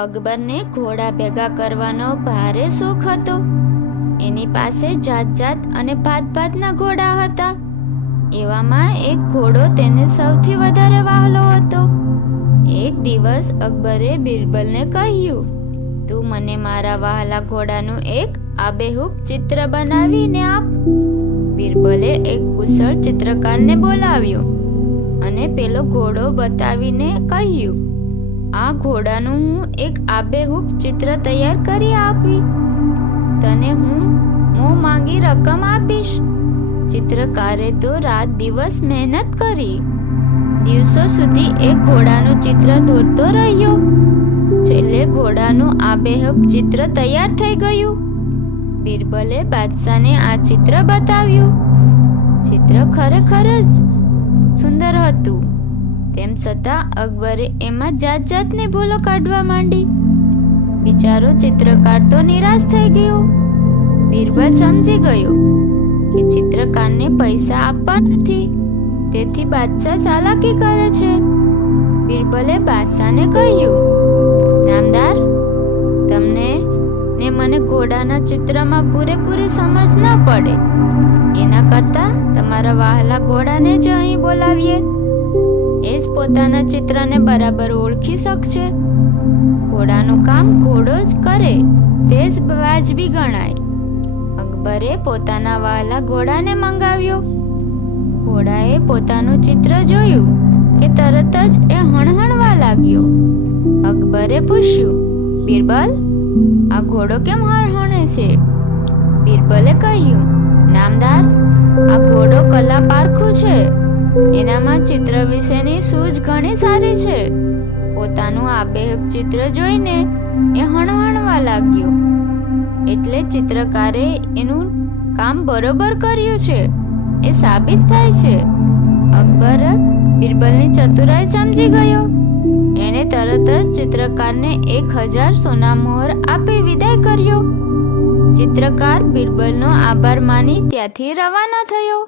અકબરને ઘોડા ભેગા કરવાનો ભારે શોખ હતો. એની પાસે જાત જાત અને ભાત ભાતના ઘોડા હતા. એવામાં એક ઘોડો તેને સૌથી વધારે વહાલો હતો. એક દિવસ અકબરે બિરબલને કહ્યું, તું મને મારા વહાલા ઘોડાનું એક આબેહૂબ ચિત્ર બનાવીને આપ. બિરબલે એક કુશળ ચિત્રકારને બોલાવ્યો અને પેલો ઘોડો બતાવીને કહ્યું, આ ઘોડાનું હું એક આબેહૂબ ચિત્ર તૈયાર કરી આપી. તને હું મોં માંગી રકમ આપીશ. ચિત્રકારે તો રાત દિવસ મહેનત કરી. દિવસો સુધી એ ઘોડાનું ચિત્ર દોરતો રહ્યો. છેલ્લે ઘોડાનું આબેહૂબ ચિત્ર તૈયાર થઈ ગયું. બિરબલે બાદશાહને આ ચિત્ર બતાવ્યું. ચિત્ર ખરેખર જ સુંદર હતું. તેમ છતાં અકબરે એમાં જાત જાતની ભૂલો કાઢવા માંડી. બિચારો ચિત્રકાર તો નિરાશ થઈ ગયો. બિરબલ સમજી ગયો કે ચિત્રકારને પૈસા આપવા નથી, તેથી બાદશાહ ચાલાકી કરે છે. બિરબલે બાદશાહને કહ્યું, નામદાર, તમને ને મને ઘોડાના ચિત્રમાં પૂરેપૂરી સમજ ન પડે. એના કરતાં તમારા વહાલા ઘોડાને જ અહીં બોલાવીએ. એ જ પોતાના ચિત્રને બરાબર ઓળખી શકશે. ઘોડાનું કામ ઘોડો જ કરે તે જ વાજબી ગણાય. અકબરે પોતાના વહાલા ઘોડાને મંગાવ્યો. ઘોડાએ પોતાનું ચિત્ર જોયું કે તરત જ એ હણહણવા લાગ્યો. અકબરે પૂછ્યું, બિરબલ, આ ઘોડો કેમ હણહણે છે? બિરબલે કહ્યું, નામદાર, આ ઘોડો કલા પારખું છે. એનામાં ચિત્ર વિશેની સૂઝ ઘણી સારી છે. પોતાનું આબેહૂબ ચિત્ર જોઈને એ હણહણવા લાગ્યો. એટલે ચિત્રકારે એનું કામ બરોબર કર્યું છે એ સાબિત થાય છે. અકબર બિરબલની ચતુરાઈ સમજી ગયો. એણે તરત જ ચિત્રકારને 1000 સોના મોહર આપી વિદાય કર્યો. ચિત્રકાર બિરબલનો આભાર માની ત્યાંથી રવાના થયો.